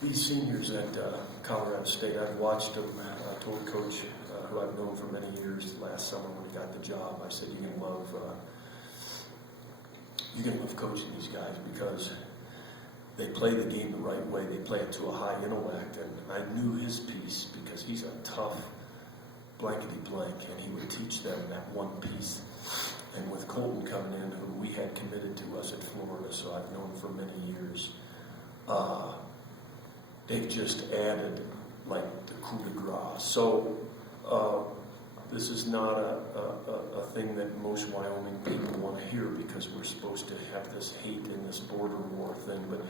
These seniors at Colorado State, I've watched them. I told Coach, who I've known for many years, last summer when he got the job, I said, you're gonna love coaching these guys because they play the game the right way. They play it to a high intellect, and I knew his piece because he's a tough blankety blank, and he would teach them that one piece. And with Colton coming in, who we had committed to us at Florida, so I've known for many years, they've just added like the coup de grace. So this is not a thing that most Wyoming people want to hear because we're supposed to have this hate and this border war thing, but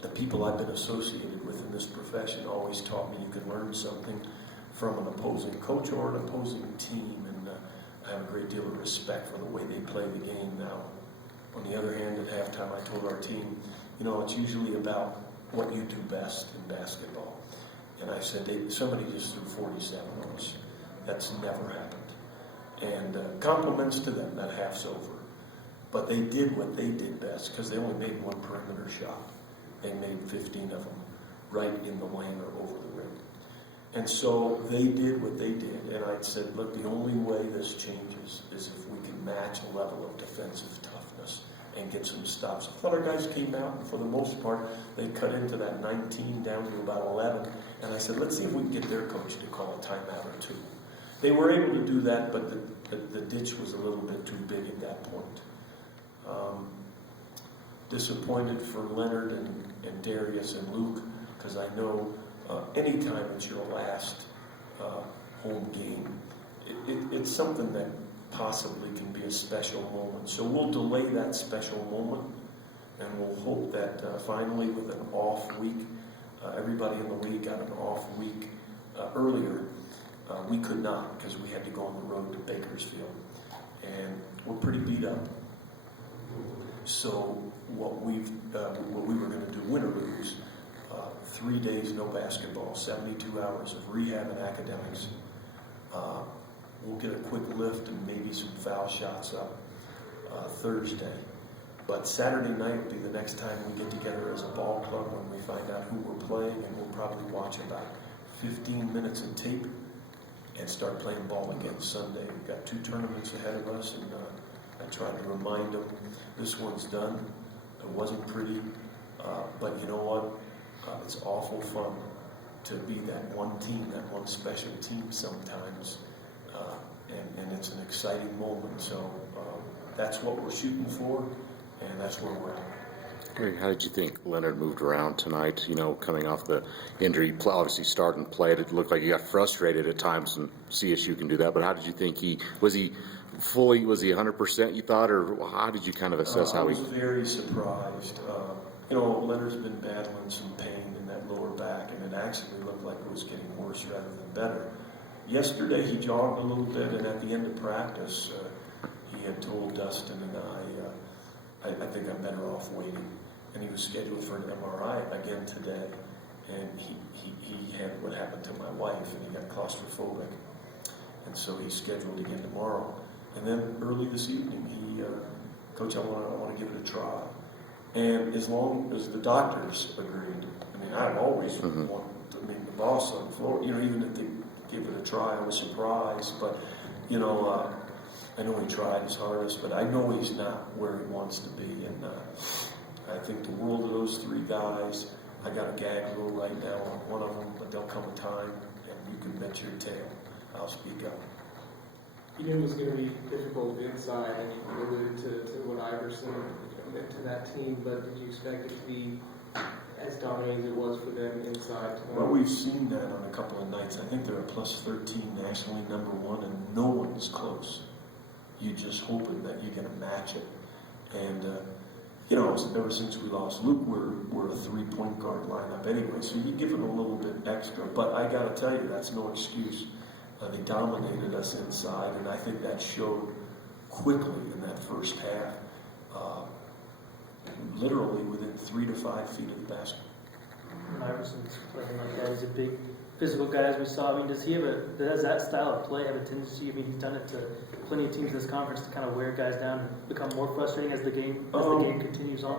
the people I've been associated with in this profession always taught me you can learn something from an opposing coach or an opposing team, and I have a great deal of respect for the way they play the game now. On the other hand, at halftime I told our team, it's usually about what you do best in basketball. And I said, somebody just threw 47 on us. That's never happened. And compliments to them, that half's over. But they did what they did best because they only made one perimeter shot. They made 15 of them right in the lane or over the rim. And so they did what they did. And I said, look, the only way this changes is if we can match a level of defensive toughness and get some stops. I thought our guys came out, and for the most part, they cut into that 19 down to about 11. And I said, let's see if we can get their coach to call a timeout or two. They were able to do that, but the ditch was a little bit too big at that point. Disappointed for Leonard and Darius and Luke, because I know anytime it's your last home game, it's something that possibly can be a special moment. So we'll delay that special moment, and we'll hope that finally with an off week, everybody in the league got an off week earlier. We could not because we had to go on the road to Bakersfield, and we're pretty beat up. So what we were going to do, win or lose, 3 days no basketball, 72 hours of rehab and academics. We'll get a quick lift and maybe some foul shots up Thursday. But Saturday night will be the next time we get together as a ball club when we find out who we're playing, and we'll probably watch about 15 minutes of tape and start playing ball again Sunday. We've got 2 tournaments ahead of us, and I tried to remind them this one's done. It wasn't pretty, but you know what? It's awful fun to be that one team, that one special team sometimes. And it's an exciting moment. So that's what we're shooting for, and that's where we're at. Greg, how did you think Leonard moved around tonight? Coming off the injury, obviously started and played. It looked like he got frustrated at times, and CSU can do that. But how did you think was he 100%, you thought, or how did you kind of assess how he? I was very surprised. Leonard's been battling some pain in that lower back, and it actually looked like it was getting worse rather than better. Yesterday he jogged a little bit, and at the end of practice, he had told Dustin and I think I'm better off waiting. And he was scheduled for an MRI again today, and he had what happened to my wife, and he got claustrophobic, and so he's scheduled again tomorrow. And then early this evening, Coach, I want to give it a try. And as long as the doctors agreed, I always want the boss on the floor, even if they give it a try, I was surprised, but, I know he tried his hardest, but I know he's not where he wants to be, and I think the world of those 3 guys. I got a gag rule right now on one of them, but there'll come a time, and you can bet your tail I'll speak up. You knew it was going to be difficult inside, and you alluded to what Iverson meant to that team, but did you expect it to be as dominating as it was for them inside tonight? Well, we've seen that on a couple of nights. I think they're a plus 13 nationally, number 1, and no one is close. You're just hoping that you're going to match it. And, ever since we lost Luke, we're a 3-point guard lineup anyway, so you give it a little bit extra. But I got to tell you, that's no excuse. They dominated us inside, and I think that showed quickly in that first half, literally within 3 to 5 feet of the basket. Iverson's playing like that. He's a big physical guy, as we saw. Does that style of play have a tendency? He's done it to plenty of teams in this conference to kind of wear guys down and become more frustrating as the game continues on.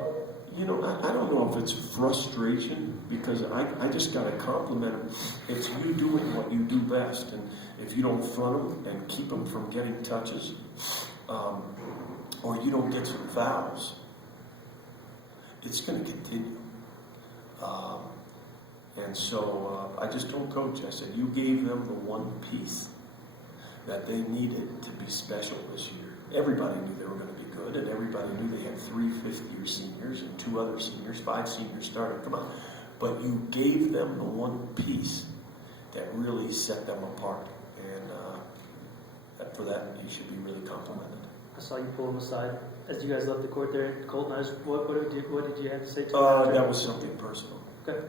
You know, I don't know if it's frustration, because I just got to compliment them. It's you doing what you do best, and if you don't front them and keep them from getting touches, or you don't get some fouls, it's going to continue. And so I just told Coach, I said, you gave them the one piece that they needed to be special this year. Everybody knew they were going to be good, and everybody knew they had 3 fifth-year seniors and 2 other seniors, 5 seniors starting. Come on. But you gave them the one piece that really set them apart. And for that, you should be really complimented. I saw you pull him aside as you guys left the court there. Colton, what did you have to say to him? That was something personal. Okay.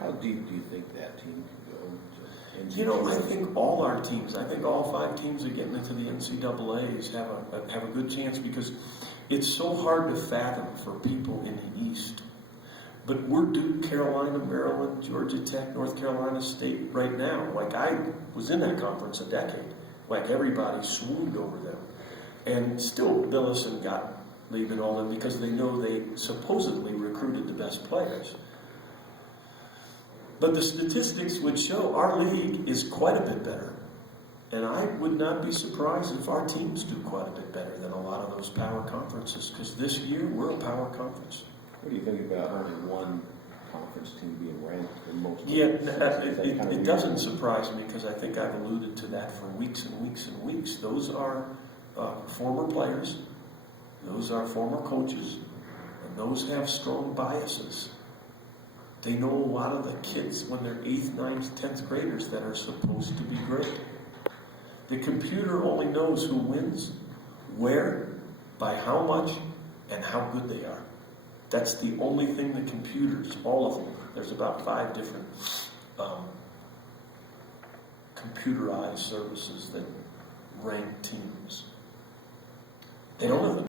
How deep do you think that team can go? You know, I think all our teams, I think all 5 teams that get into the NCAAs have a good chance, because it's so hard to fathom for people in the East. But we're Duke, Carolina, Maryland, Georgia Tech, North Carolina State right now. Like, I was in that conference a decade. Like, everybody swooned over them. And still, Billison got leaving all them because they know they supposedly recruited the best players. But the statistics would show our league is quite a bit better. And I would not be surprised if our teams do quite a bit better than a lot of those power conferences, because this year we're a power conference. What do you think about only one conference team being ranked in most? Yeah, it doesn't surprise me, because I think I've alluded to that for weeks and weeks and weeks. Those are former players, those are former coaches, and those have strong biases. They know a lot of the kids when they're 8th, 9th, 10th graders that are supposed to be great. The computer only knows who wins, where, by how much, and how good they are. That's the only thing the computers, all of them, there's about 5 different computerized services that